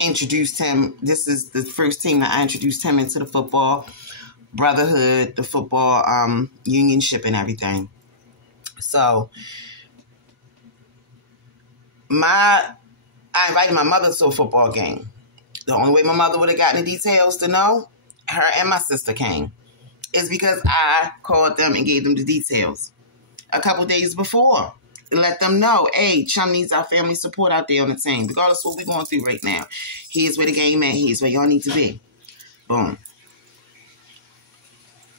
introduced him. This is the first team that I introduced him into the football brotherhood, the football unionship and everything. So I invited my mother to a football game. The only way my mother would have gotten the details to know, her and my sister came, is because I called them and gave them the details a couple days before. Let them know, hey, Chum needs our family support out there on the team. Regardless of what we're going through right now. Here's where the game at. Here's where y'all need to be. Boom.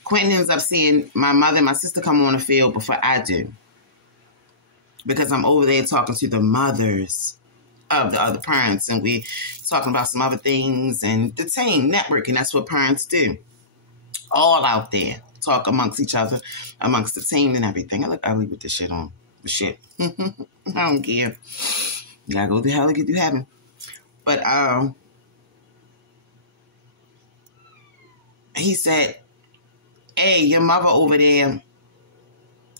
Quentin ends up seeing my mother and my sister come on the field before I do. Because I'm over there talking to the mothers of the other parents. And we're talking about some other things and the team, networking. That's what parents do. All out there. Talk amongst each other, amongst the team and everything. I look ugly with this shit on. Shit. I don't care. You gotta go to hell to get to heaven. But he said, hey, your mother over there.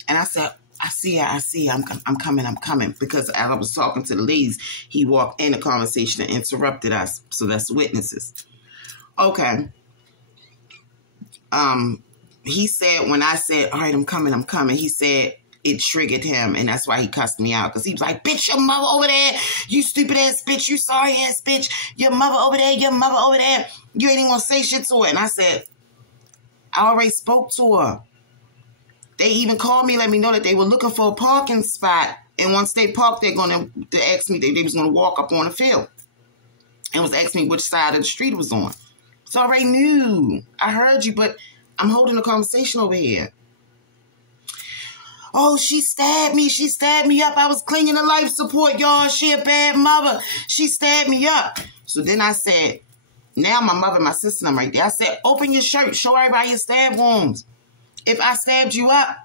And I said, I see her. I'm coming. Because as I was talking to the ladies, he walked in the conversation and interrupted us. So that's witnesses. Okay. He said, when I said, all right, I'm coming, he said, it triggered him, and that's why he cussed me out. Because he was like, bitch, your mother over there. You stupid ass bitch. You sorry ass bitch. Your mother over there. You ain't even going to say shit to her. And I said, I already spoke to her. They even called me, let me know that they were looking for a parking spot. And once they parked, they're going to ask me, they was going to walk up on the field. And was asking me which side of the street it was on. So I already knew. I heard you, but I'm holding a conversation over here. Oh, she stabbed me. She stabbed me up. I was clinging to life support, y'all. She a bad mother. She stabbed me up. So then I said, now my mother and my sister and I'm right there. I said, open your shirt. Show everybody your stab wounds. If I stabbed you up,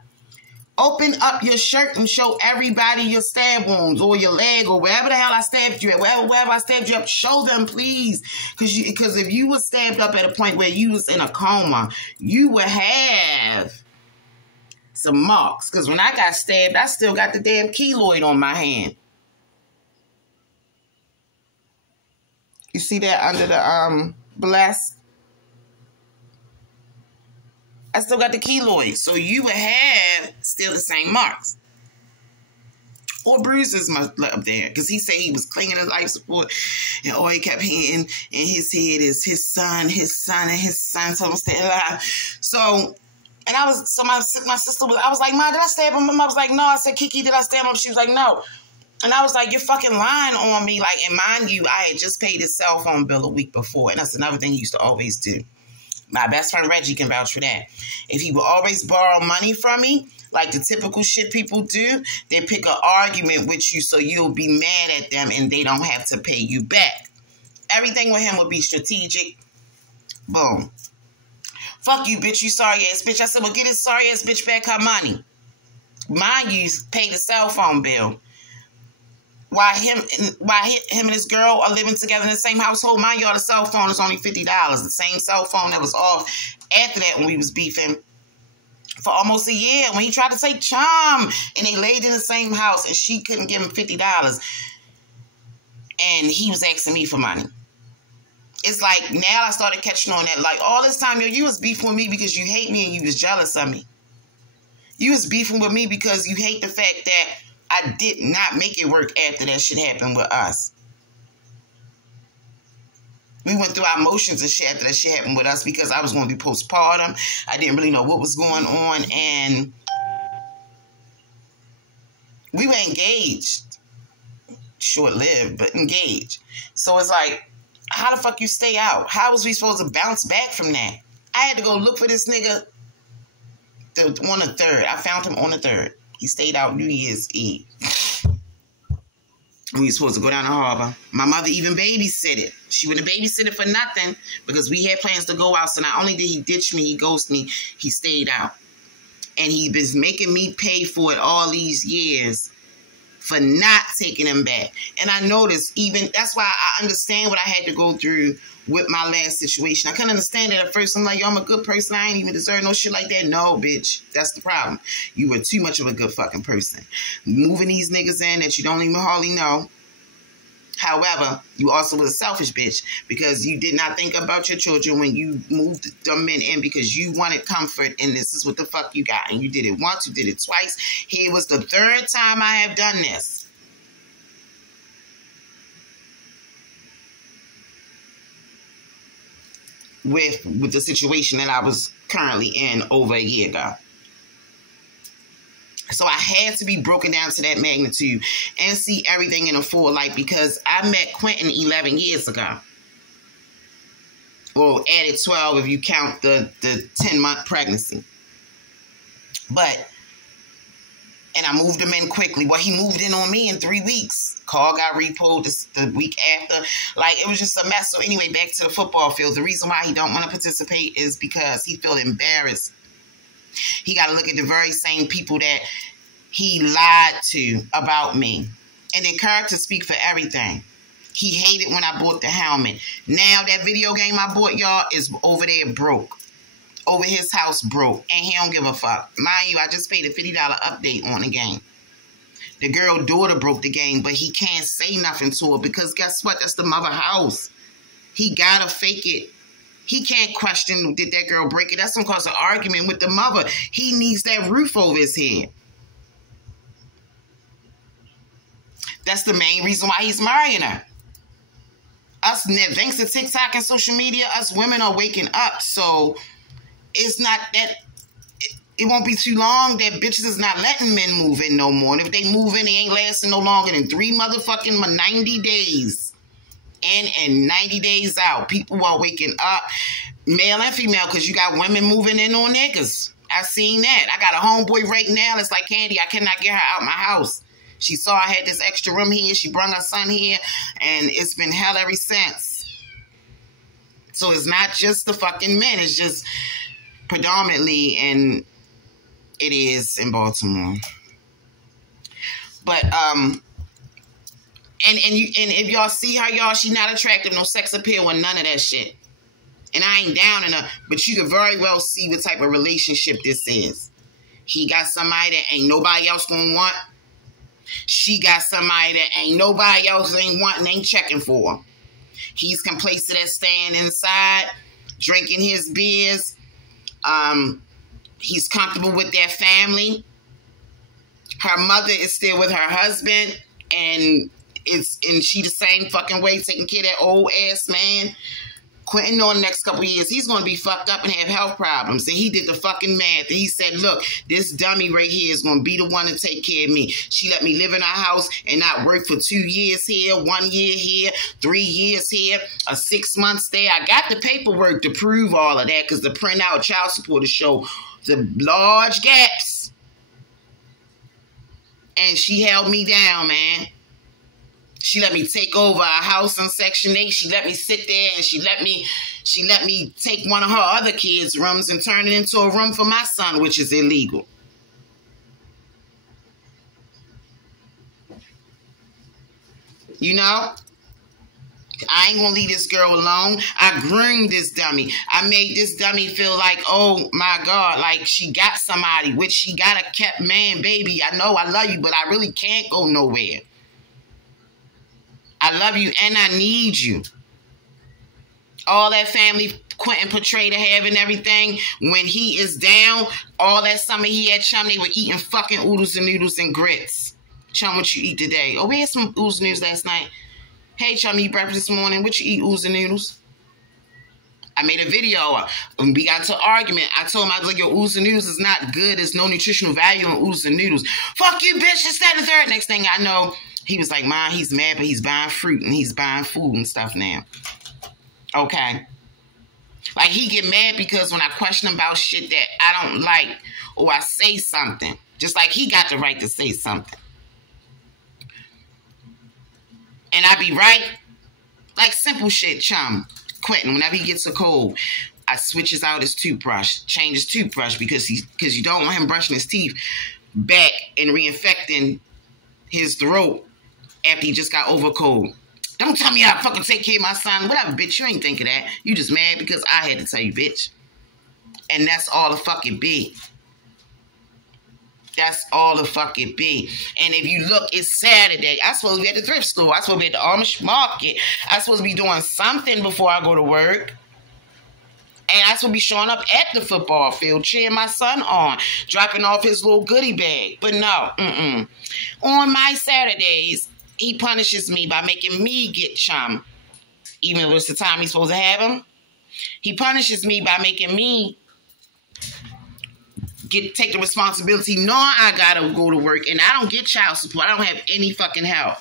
open up your shirt and show everybody your stab wounds or your leg or wherever the hell I stabbed you at. Wherever I stabbed you up, show them, please. Because if you were stabbed up at a point where you was in a coma, you would have some marks. Because when I got stabbed, I still got the damn keloid on my hand. You see that under the blast? I still got the keloid. So you would have still the same marks. Or bruises up there. Because he said he was clinging to life support. And all he kept hearing in his head is his son, and his son. So I'm staying alive. So... And my sister was, I was like, Ma, did I stab him? I was like, no. I said, Kiki, did I stab him? She was like, no. And I was like, you're fucking lying on me. Like, and mind you, I had just paid his cell phone bill a week before. And that's another thing he used to always do. My best friend Reggie can vouch for that. If he would always borrow money from me, like the typical shit people do, they pick an argument with you so you'll be mad at them and they don't have to pay you back. Everything with him would be strategic. Boom. Fuck you, bitch. You sorry ass bitch. I said, well, get this sorry ass bitch back her money. Mind you, pay the cell phone bill. While him and his girl are living together in the same household, mind y'all, the cell phone is only $50. The same cell phone that was off after that when we was beefing for almost a year. When he tried to take Chum and they laid in the same house and she couldn't give him $50. And he was asking me for money. It's like now I started catching on that. Like all this time, you was beefing with me because you hate me and you was jealous of me. You was beefing with me because you hate the fact that I did not make it work after that shit happened with us. We went through our emotions and shit after that shit happened with us because I was going to be postpartum. I didn't really know what was going on. And we were engaged. Short-lived, but engaged. So it's like, how the fuck you stay out? How was we supposed to bounce back from that? I had to go look for this nigga on the 3rd. I found him on the 3rd. He stayed out New Year's Eve. We were supposed to go down the harbor. My mother even babysitted. She wouldn't babysit it for nothing because we had plans to go out. So not only did he ditch me, he ghosted me, he stayed out. And he was making me pay for it all these years for not taking him back. And I noticed even, that's why I understand what I had to go through with my last situation. I couldn't understand it at first. I'm like, yo, I'm a good person. I ain't even deserve no shit like that. No, bitch. That's the problem. You were too much of a good fucking person. Moving these niggas in that you don't even hardly know. However, you also was a selfish bitch because you did not think about your children when you moved them men in because you wanted comfort and this is what the fuck you got. And you did it once, you did it twice. Here was the third time I have done this. With the situation that I was currently in over a year ago. So I had to be broken down to that magnitude and see everything in a full light because I met Quentin 11 years ago. Well, added 12 if you count the 10-month pregnancy. And I moved him in quickly. Well, he moved in on me in 3 weeks. Car got repoed the week after. Like, it was just a mess. So anyway, back to the football field. The reason why he don't want to participate is because he feel embarrassed. He got to look at the very same people that he lied to about me. And their characters speak for everything. He hated when I bought the helmet. Now that video game I bought, y'all, is over there broke. Over his house broke. And he don't give a fuck. Mind you, I just paid a $50 update on the game. The girl daughter broke the game, but he can't say nothing to her because guess what? That's the mother house. He gotta fake it. He can't question, did that girl break it? That's gonna cause an argument with the mother. He needs that roof over his head. That's the main reason why he's marrying her. Us, thanks to TikTok and social media, us women are waking up. So it's not that, it won't be too long that bitches is not letting men move in no more. And if they move in, they ain't lasting no longer than 90 days. In and 90 days out. People are waking up, male and female, because you got women moving in on niggas. I seen that. I got a homeboy right now. It's like Candy. I cannot get her out my house. She saw I had this extra room here. She brought her son here. And it's been hell ever since. So it's not just the fucking men. It's just predominantly, and it is in Baltimore. But, and if y'all see how y'all, she not attractive, no sex appeal or none of that shit. And I ain't down in her, but you can very well see what type of relationship this is. He got somebody that ain't nobody else gonna want. She got somebody that ain't nobody else ain't wanting, ain't checking for. He's complacent at staying inside, drinking his beers. He's comfortable with their family. Her mother is still with her husband, and she the same fucking way taking care of that old ass man. Quentin know in the next couple of years he's going to be fucked up and have health problems. And he did the fucking math. And he said, look, this dummy right here is going to be the one to take care of me. She let me live in our house and not work for 2 years here, 1 year here, 3 years here, a 6 months there. I got the paperwork to prove all of that because the printout child support to show the large gaps. And she held me down, man. She let me take over a house in Section 8. She let me sit there and she let me take one of her other kids' rooms and turn it into a room for my son, which is illegal. You know? I ain't gonna leave this girl alone. I groomed this dummy. I made this dummy feel like, oh my God, like she got somebody, which she got a kept man, baby. I know I love you, but I really can't go nowhere. I love you and I need you. All that family Quentin portrayed to have and everything, when he is down, all that summer he had chum, they were eating fucking oodles and noodles and grits. Chum, what you eat today? Oh, we had some oodles and noodles last night. Hey, chum, you eat breakfast this morning? What you eat, oodles and noodles? I made a video. When we got into an argument, I told him, I was like, yo, oodles and noodles is not good. There's no nutritional value in oodles and noodles. Fuck you, bitch. It's that and the third. Next thing I know, he was like, Mom, he's mad, but he's buying fruit and he's buying food and stuff now. Okay. Like, he get mad because when I question him about shit that I don't like or I say something, just like he got the right to say something. And I be right. Like simple shit, chum. Quentin, whenever he gets a cold, I switches out his toothbrush, change his toothbrush because you don't want him brushing his teeth back and reinfecting his throat after he just got over cold. Don't tell me how to fucking take care of my son. Whatever, bitch. You ain't think of that. You just mad because I had to tell you, bitch. And that's all the fucking be. That's all the fuck it be. And if you look, it's Saturday. I'm supposed to be at the thrift store. I'm supposed to be at the Amish market. I'm supposed to be doing something before I go to work. And I'm supposed to be showing up at the football field, cheering my son on, dropping off his little goodie bag. But no, on my Saturdays, he punishes me by making me get chum. Even though it's the time he's supposed to have him. He punishes me by making me take the responsibility, knowing I gotta go to work, and I don't get child support. I don't have any fucking help.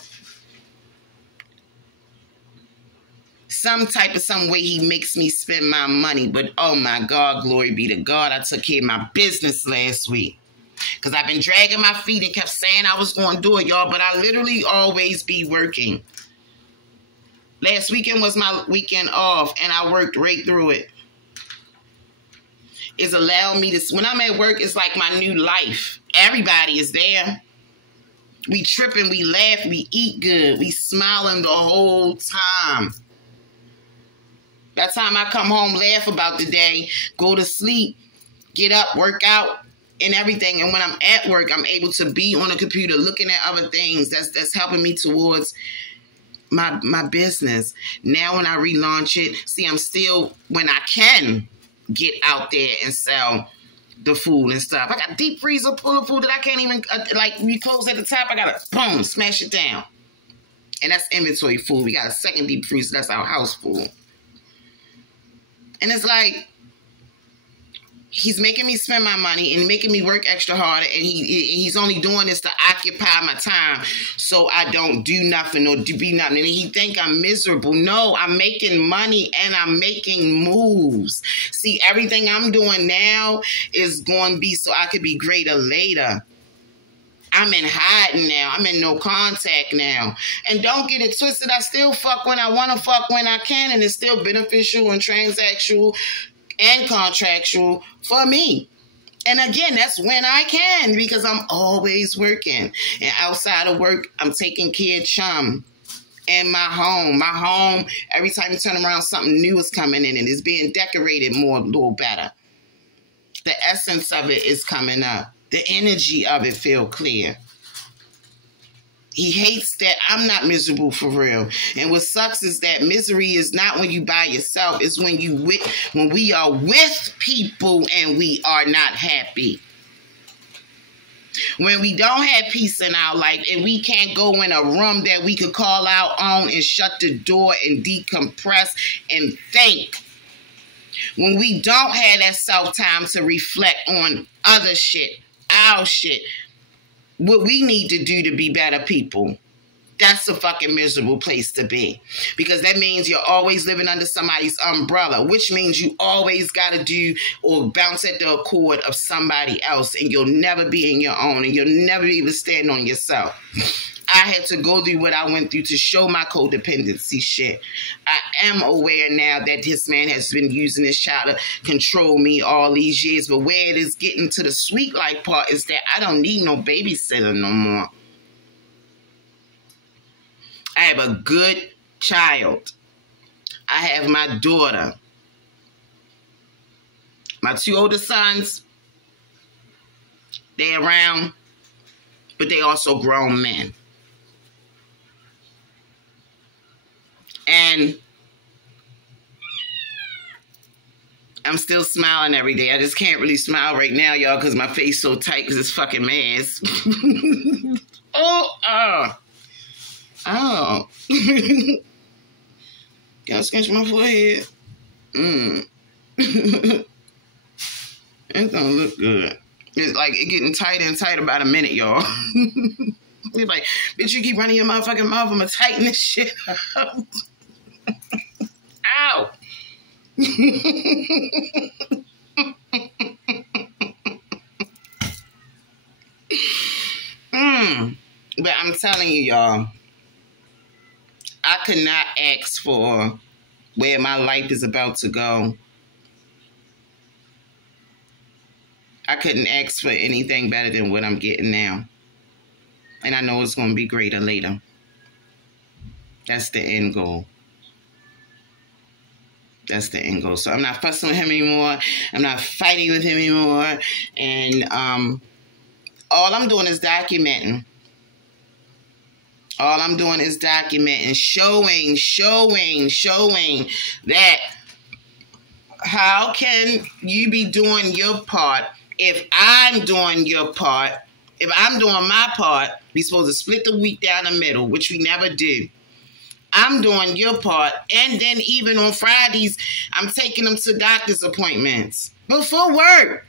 Some way he makes me spend my money. But oh my God, glory be to God, I took care of my business last week. Because I've been dragging my feet and kept saying I was going to do it, y'all, but I literally always be working. Last weekend was my weekend off, and I worked right through it. It's allowed me to, when I'm at work, it's like my new life. Everybody is there. We tripping, we laugh, we eat good, we smiling the whole time. By the time I come home, laugh about the day, go to sleep, get up, work out, and everything. And when I'm at work, I'm able to be on the computer looking at other things that's helping me towards my business. Now when I relaunch it, see, I'm still, when I can get out there and sell the food and stuff. I got a deep freezer full of food that I can't even, like, we close at the top, I gotta, boom, smash it down. And that's inventory food. We got a second deep freezer, that's our house food. And it's like, he's making me spend my money and making me work extra harder, and he's only doing this to occupy my time so I don't do nothing or be nothing. And he think I'm miserable. No, I'm making money and I'm making moves. See, everything I'm doing now is going to be so I could be greater later. I'm in hiding now. I'm in no contact now. And don't get it twisted. I still fuck when I want to fuck when I can, and it's still beneficial and transactional and contractual for me. And again, that's when I can, because I'm always working. And outside of work, I'm taking care of chum and my home. My home, every time you turn around, something new is coming in and it's being decorated more, a little better. The essence of it is coming up. The energy of it feel clear. He hates that I'm not miserable for real. And what sucks is that misery is not when you by yourself. It's when we are with people and we are not happy. When we don't have peace in our life and we can't go in a room that we could call our own and shut the door and decompress and think. When we don't have that self-time to reflect on other shit, our shit, what we need to do to be better people. That's a fucking miserable place to be. Because that means you're always living under somebody's umbrella, which means you always got to do or bounce at the accord of somebody else, and you'll never be in your own, and you'll never even stand on yourself. I had to go through what I went through to show my codependency shit. I am aware now that this man has been using this child to control me all these years, but where it is getting to the sweet life part is that I don't need no babysitter no more. I have a good child. I have my daughter. My two older sons, they're around, but they also grown men. And I'm still smiling every day. I just can't really smile right now, y'all, because my face so tight because it's fucking mask. Oh. Can I scratch my forehead? It's gonna look good. It's like it getting tighter and tighter about a minute, y'all. It's like, bitch, you keep running your motherfucking mouth, I'm gonna tighten this shit up. Ow! But I'm telling you, y'all, I could not ask for where my life is about to go. I couldn't ask for anything better than what I'm getting now. And I know it's going to be greater later. That's the end goal. That's the end goal. So I'm not fussing with him anymore. I'm not fighting with him anymore. And All I'm doing is documenting. All I'm doing is documenting, showing that how can you be doing your part if I'm doing your part? If I'm doing my part, we're supposed to split the week down the middle, which we never do. I'm doing your part. And then even on Fridays, I'm taking them to doctor's appointments before work.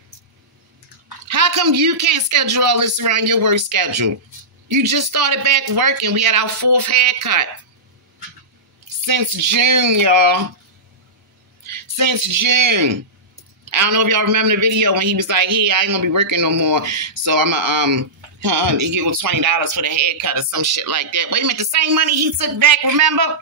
How come you can't schedule all this around your work schedule? You just started back working. We had our 4th haircut since June, y'all. Since June. I don't know if y'all remember the video when he was like, hey, I ain't gonna be working no more. So I'm gonna give him $20 for the haircut or some shit like that. Wait a minute, the same money he took back, remember?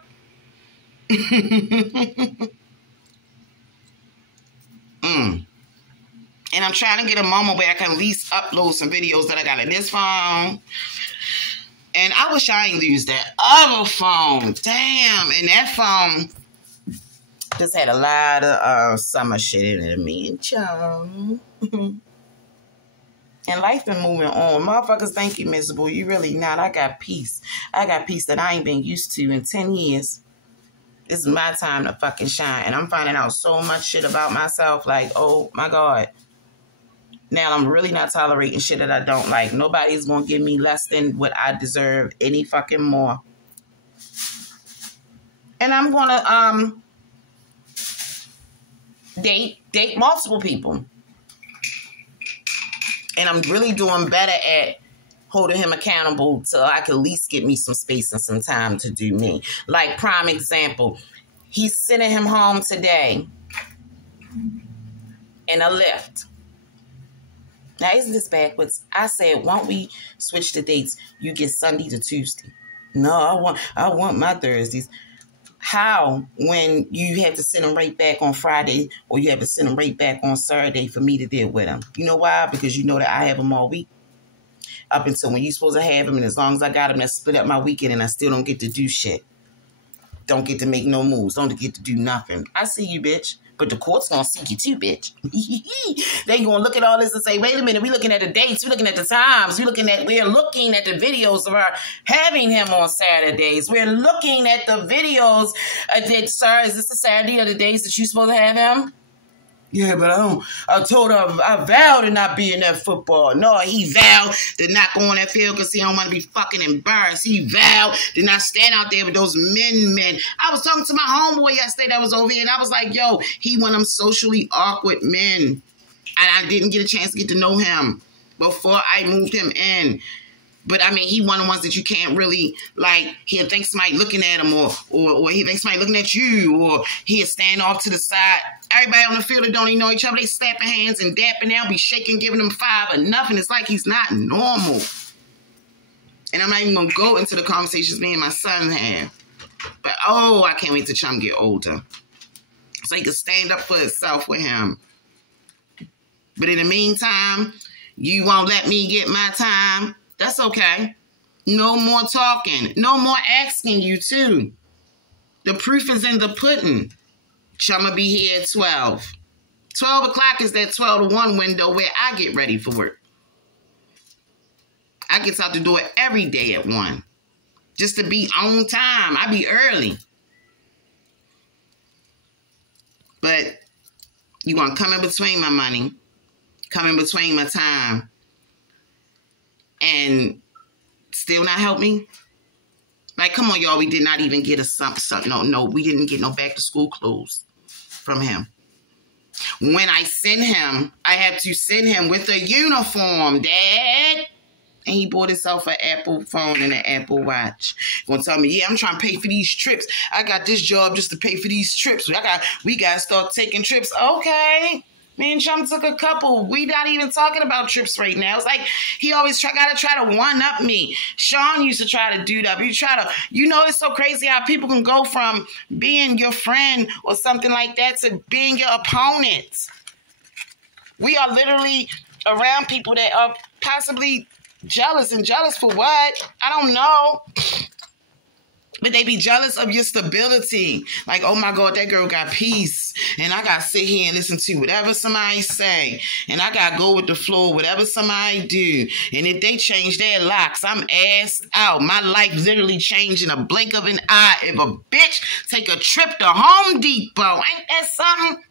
And I'm trying to get a moment where I can at least upload some videos that I got in this phone. And I wish I didn't lose that other phone. Damn, and that phone just had a lot of summer shit in it, me and Chum. And life been moving on. Motherfuckers think you miserable. You really not. I got peace. I got peace that I ain't been used to in 10 years. This is my time to fucking shine. And I'm finding out so much shit about myself. Like, oh my God. Now I'm really not tolerating shit that I don't like. Nobody's gonna give me less than what I deserve any fucking more. And I'm gonna date multiple people. And I'm really doing better at holding him accountable so I can at least get me some space and some time to do me. Like, prime example, he's sending him home today in a Lyft. Now, isn't this backwards? I said, why don't we switch the dates? You get Sunday to Tuesday. No, I want my Thursdays. How, when you have to send him right back on Friday or you have to send him right back on Saturday for me to deal with him? You know why? Because you know that I have him all week. Up until when you're supposed to have him, and as long as I got him, that split up my weekend and I still don't get to do shit. Don't get to make no moves. Don't get to do nothing. I see you, bitch. But the court's gonna see you too, bitch. They gonna look at all this and say, wait a minute, we looking at the dates, we looking at the times, we're looking at the videos of our having him on Saturdays. We're looking at the videos that, sir, is this the Saturday or the days that you supposed to have him? Yeah, but I told her I vowed to not be in that football. No, he vowed to not go on that field because he don't want to be fucking embarrassed. He vowed to not stand out there with those men. I was talking to my homeboy yesterday that was over here, and I was like, yo, he one of them socially awkward men. And I didn't get a chance to get to know him before I moved him in. But, I mean, he one of the ones that you can't really, like, he'll think somebody looking at him or he thinks somebody looking at you, or he'll stand off to the side. Everybody on the field that don't even know each other, they slapping hands and dapping down, be shaking, giving them five or nothing. It's like he's not normal. And I'm not even going to go into the conversations me and my son have. But, oh, I can't wait till Chum get older. So he can stand up for himself with him. But in the meantime, you won't let me get my time. That's okay. No more talking. No more asking you, too. The proof is in the pudding. Chum will be here at 12. 12 o'clock is that 12 to 1 window where I get ready for work. I get out the door every day at 1. Just to be on time. I be early. But you want to come in between my money. Come in between my time. And still not help me? Like, come on, y'all. We did not even get a something. No, we didn't get no back to school clothes from him. When I send him, I have to send him with a uniform, Dad. And he bought himself an Apple phone and an Apple Watch. Gonna tell me, yeah, I'm trying to pay for these trips. I got this job just to pay for these trips. We gotta start taking trips. Okay. Me and Chum took a couple. We not even talking about trips right now. It's like he always gotta try to one-up me. Sean used to try to do that. But it's so crazy how people can go from being your friend or something like that to being your opponent. We are literally around people that are possibly jealous. And jealous for what? I don't know. But they be jealous of your stability. Like, oh my God, that girl got peace. And I got to sit here and listen to whatever somebody say. And I got to go with the flow, whatever somebody do. And if they change their locks, I'm assed out. My life literally changed in a blink of an eye. If a bitch take a trip to Home Depot, ain't that something?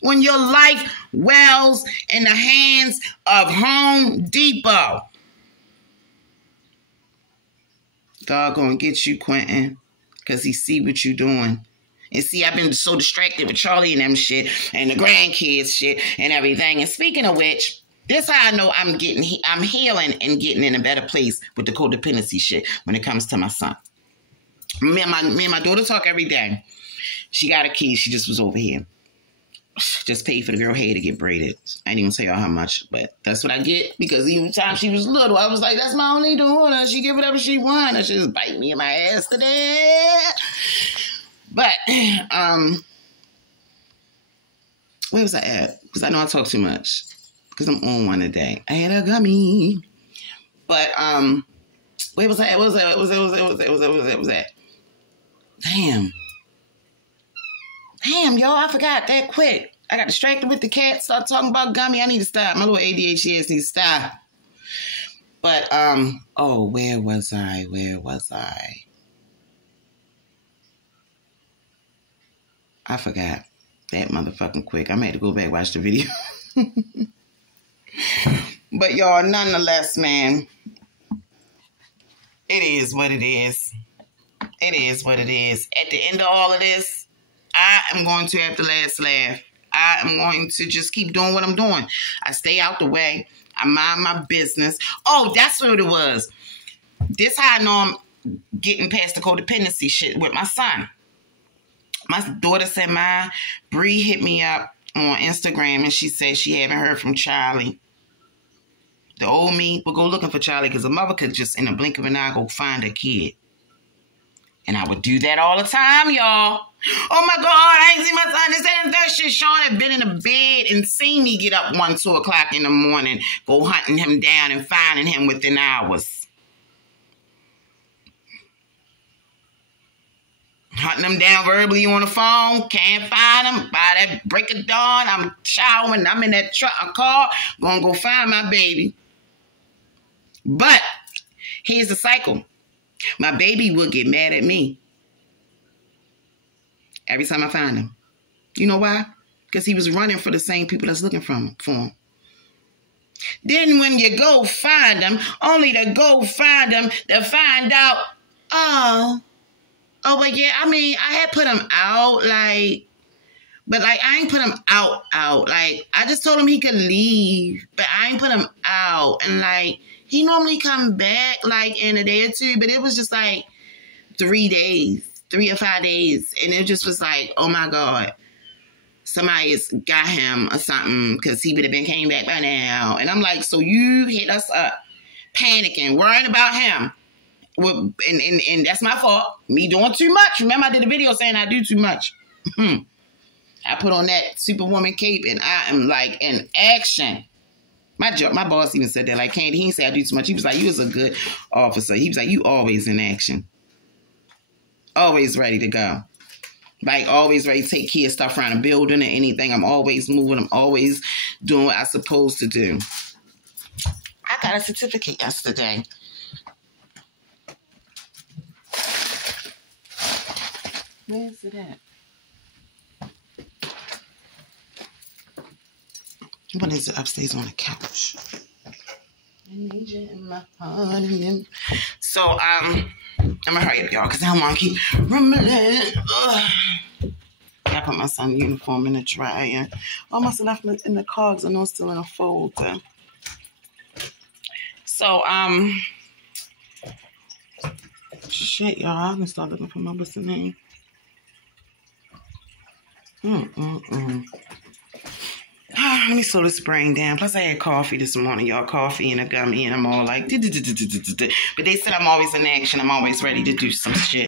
When your life wells in the hands of Home Depot. God gonna get you, Quentin, because he see what you doing. And see, I've been so distracted with Charlie and them shit and the grandkids shit and everything. And speaking of which, this how I know I'm healing and getting in a better place with the codependency shit when it comes to my son. Me and my daughter talk every day. She got a key. She just was over here. Just paid for the girl hair to get braided. I ain't even tell y'all how much, but that's what I get because even time she was little, I was like, that's my only daughter. She get whatever she want. She just bite me in my ass today. But, where was I at? Because I know I talk too much. Because I'm on one today. I had a gummy. But, where was I at? What was that? Damn, y'all, I forgot that quick. I got distracted with the cat, started talking about gummy. I need to stop. My little ADHD needs to stop. But, oh, where was I? I forgot that motherfucking quick. I made to go back and watch the video. But, y'all, nonetheless, man, it is what it is. It is what it is. At the end of all of this, I am going to have the last laugh. I am going to just keep doing what I'm doing. I stay out the way. I mind my business. Oh, that's what it was. This how I know I'm getting past the codependency shit with my son. My daughter said, "Ma, Bree hit me up on Instagram and she said she haven't heard from Charlie." The old me would go looking for Charlie because a mother could just in a blink of an eye go find a kid. And I would do that all the time, y'all. Oh my God, I ain't seen my son. This and that shit. Sean had been in the bed and seen me get up 1, 2 o'clock in the morning, go hunting him down and finding him within hours. Hunting him down verbally on the phone, can't find him. By that break of dawn, I'm showering, I'm in that car, gonna go find my baby. But here's the cycle. My baby will get mad at me every time I find him. You know why? Because he was running for the same people that's looking for him. Then when you go find him, only to go find him to find out, but yeah, I mean, I had put him out, but I ain't put him out. Like, I just told him he could leave, but I ain't put him out. And he normally come back in a day or two, but it was just 3 or 5 days. And it just was oh my God, somebody's got him or something because he would have been came back by now. And I'm like, so you hit us up, panicking, worrying about him. Well, and that's my fault. Me doing too much. Remember I did a video saying I do too much. I put on that Superwoman cape and I am in action. My boss even said that, Candy, he didn't say I do too much. He was like, you was a good officer. He was like, you always in action. Always ready to go. Always ready to take care of stuff around a building or anything. I'm always moving. I'm always doing what I'm supposed to do. I got a certificate yesterday. Where is it at? What is it upstairs on the couch? I need you in my heart. So, I'm gonna hurry up, y'all, because I don't want to keep rumbling. I put my son's uniform in the dryer. I must have left it in the car because I know it's still in a folder. So, shit, y'all, I'm gonna start looking for my what's the name. Let me slow this brain down. Plus, I had coffee this morning, y'all. Coffee and a gummy, and I'm all but they said I'm always in action. I'm always ready to do some shit.